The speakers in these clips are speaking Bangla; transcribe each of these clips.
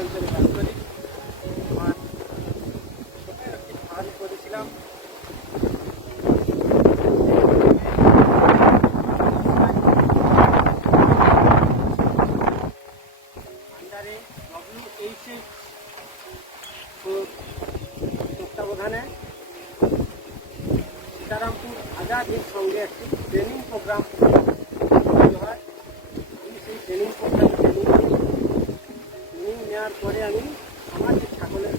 অঞ্চলে বাস করি। আমার একটি ফার্ম করেছিলাম। আন্ডারে WHS তত্ত্বাবধানে সীতারামপুর আজাদের সঙ্গে একটি ট্রেনিং প্রোগ্রাম হয়। আমি সেই ট্রেনিং প্রোগ্রাম ট্রেনিং নেওয়ার পরে আমি আমার যে ছাগলের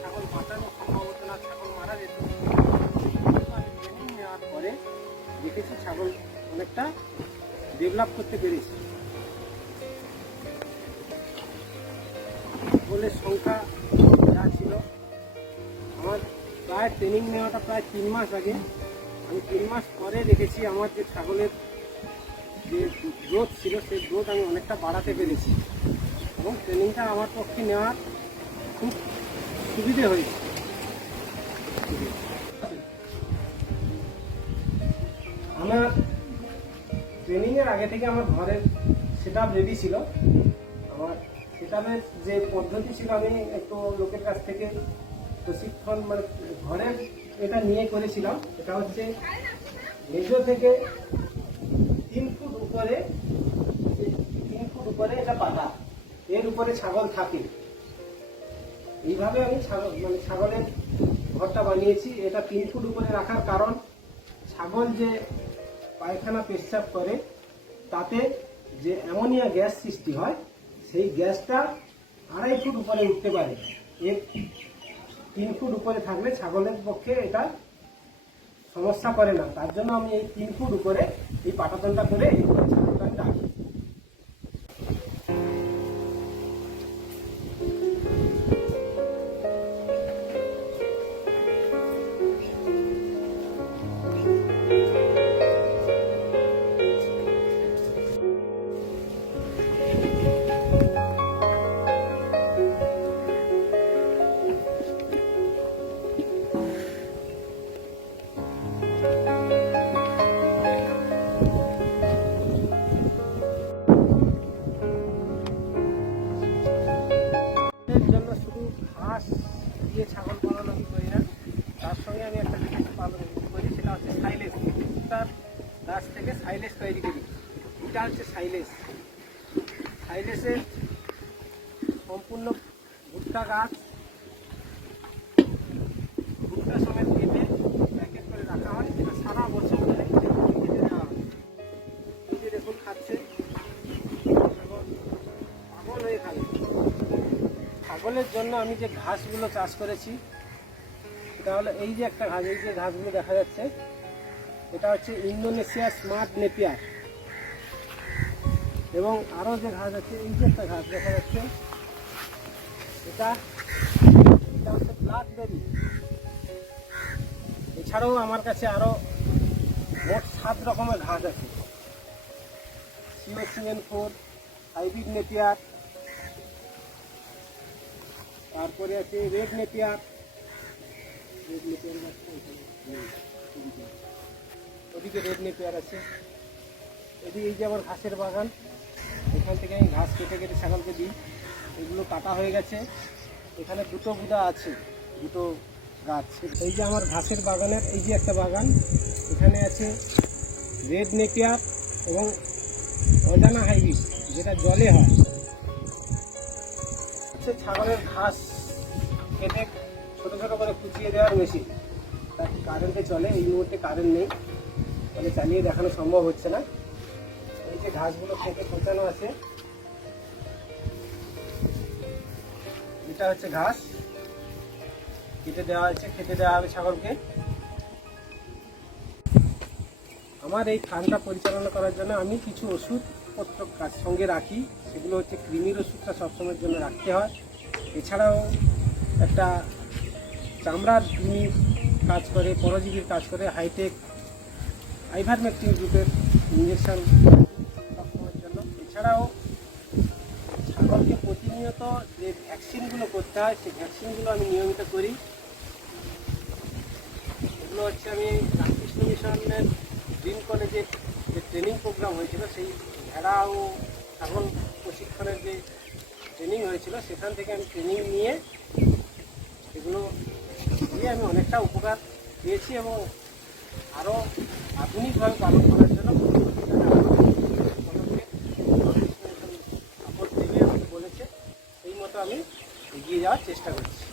ছাগল বাঁচানোর সম্ভাবনা, ছাগল মারা যেত। আমি ট্রেনিং নেওয়ার পরে দেখেছি ছাগল অনেকটা ডেভেলপ করতে পেরেছি। ছাগলের সংখ্যা যা ছিল, আমার প্রায় ট্রেনিং নেওয়াটা প্রায় 3 মাস আগে। আমি 3 মাস পরে দেখেছি আমার যে ছাগলের যে গ্রোথ ছিল সেই গ্রোথ আমি অনেকটা বাড়াতে পেরেছি এবং ট্রেনিংটা আমার পক্ষে নেওয়ার খুব সুবিধে হয়েছে। আমার ট্রেনিংয়ের আগে থেকে আমার ঘরের সেটআপ রেডি ছিল। আমার সেটআপের যে পদ্ধতি ছিল, আমি একটু লোকের কাছ থেকে প্রশিক্ষণ মানে ঘরে এটা নিয়ে করেছিলাম। এটা হচ্ছে মেজ থেকে 3 ফুট উপরে, 3 ফুট উপরে এটা পাতা, এর উপরে ছাগল থাকে। এইভাবে আমি ছাগলের ঘরটা বানিয়েছি। এটা 3 ফুট উপরে রাখার কারণ, ছাগল যে পায়খানা পেচ্ছাপ করে তাতে যে অ্যামোনিয়া গ্যাস সৃষ্টি হয়, সেই গ্যাসটা 2.5 ফুট উপরে উঠতে পারে। 3 ফুট উপরে থাকলে ছাগলের পক্ষে এটা সমস্যা করে না। তার জন্য আমি এই 3 ফুট উপরে এই পাটাতনটা করে এই ছাগলটা রাখি। ছাগল পালন আমি করি না, তার সঙ্গে আমি একটা জিনিস পালন করি, সেটা হচ্ছে সাইলেজ। তার গাছ থেকে সাইলেজ তৈরি করি। এটা হচ্ছে সাইলেজ। সাইলেজের সম্পূর্ণ ভুট্টা গাছ, ভুট্টা সমেত কেটে প্যাকেট করে রাখা হয়। এটা সারা বছর ধরে কেটে দেওয়া হয়। এই যে দেখুন খাচ্ছে, পাগল হয়ে খাবে। ছাগলের জন্য আমি যে ঘাসগুলো চাষ করেছি, এটা হলো এই যে একটা ঘাস, এই যে ঘাসগুলো দেখা যাচ্ছে, এটা হচ্ছে ইন্দোনেশিয়া স্মার্ট নেপিয়ার। এবং আরও যে ঘাস আছে, এই যে একটা ঘাস দেখা যাচ্ছে, এটা হচ্ছে ব্ল্যাকবেরি। এছাড়াও আমার কাছে আরও মোট 7 রকমের ঘাস আছে। CN4, হাইব্রিড নেপিয়ার, তারপরে আছে রেড নেপিয়ার। ওদিকে রেড নেপিয়ার আছে। এদিকে এই যে আমার ঘাসের বাগান, এখান থেকে আমি ঘাস কেটে কেটে ছাগলকে দিই। এগুলো কাটা হয়ে গেছে। এখানে 2টো বুদা আছে, 2টো গাছ। এই যে আমার ঘাসের বাগানের এই যে একটা বাগান, এখানে আছে রেড নেপিয়ার এবং অজানা হাইব্রিড, যেটা জলে হয়। ছাগলের ঘাস কেটে ছোট ছোট করে কুচিয়ে দেওয়ার মেশিন। তার কারেন্টে চলে, এই মুহূর্তে কারেন্ট নেই, মানে চালিয়ে দেখানো সম্ভব হচ্ছে না। এই যে ঘাসগুলো কেটে পচানো আছে, এটা হচ্ছে ঘাস কেটে দেওয়া হচ্ছে, খেতে দেওয়া হবে ছাগলকে। আমার এই ফার্মটা পরিচালনা করার জন্য আমি কিছু ওষুধপত্র সঙ্গে রাখি, সেগুলো হচ্ছে কৃমির ওষুধটা সবসময়ের জন্য রাখতে হয়। এছাড়াও একটা চামড়ার কৃমির কাজ করে, পরজীবীর কাজ করে হাইটেক আইভারমেকটিন গ্রুপের ইঞ্জেকশন সবসময়ের জন্য। এছাড়াও ছাগলকে প্রতিনিয়ত যে ভ্যাকসিনগুলো করতে হয় সেই ভ্যাকসিনগুলো আমি নিয়মিত করি। এগুলো হচ্ছে আমি রামকৃষ্ণ মিশনের গ্রিন কলেজের যে ট্রেনিং প্রোগ্রাম হয়েছিল, সেই ভেড়া ও ছাগল প্রশিক্ষণের যে ট্রেনিং হয়েছিল সেখান থেকে আমি ট্রেনিং নিয়ে এগুলো দিয়ে আমি অনেকটা উপকার পেয়েছি এবং আরও আধুনিকভাবে পালন করার জন্য সাপোর্ট দেবে আমাকে বলেছে, সেই মতো আমি এগিয়ে যাওয়ার চেষ্টা করছি।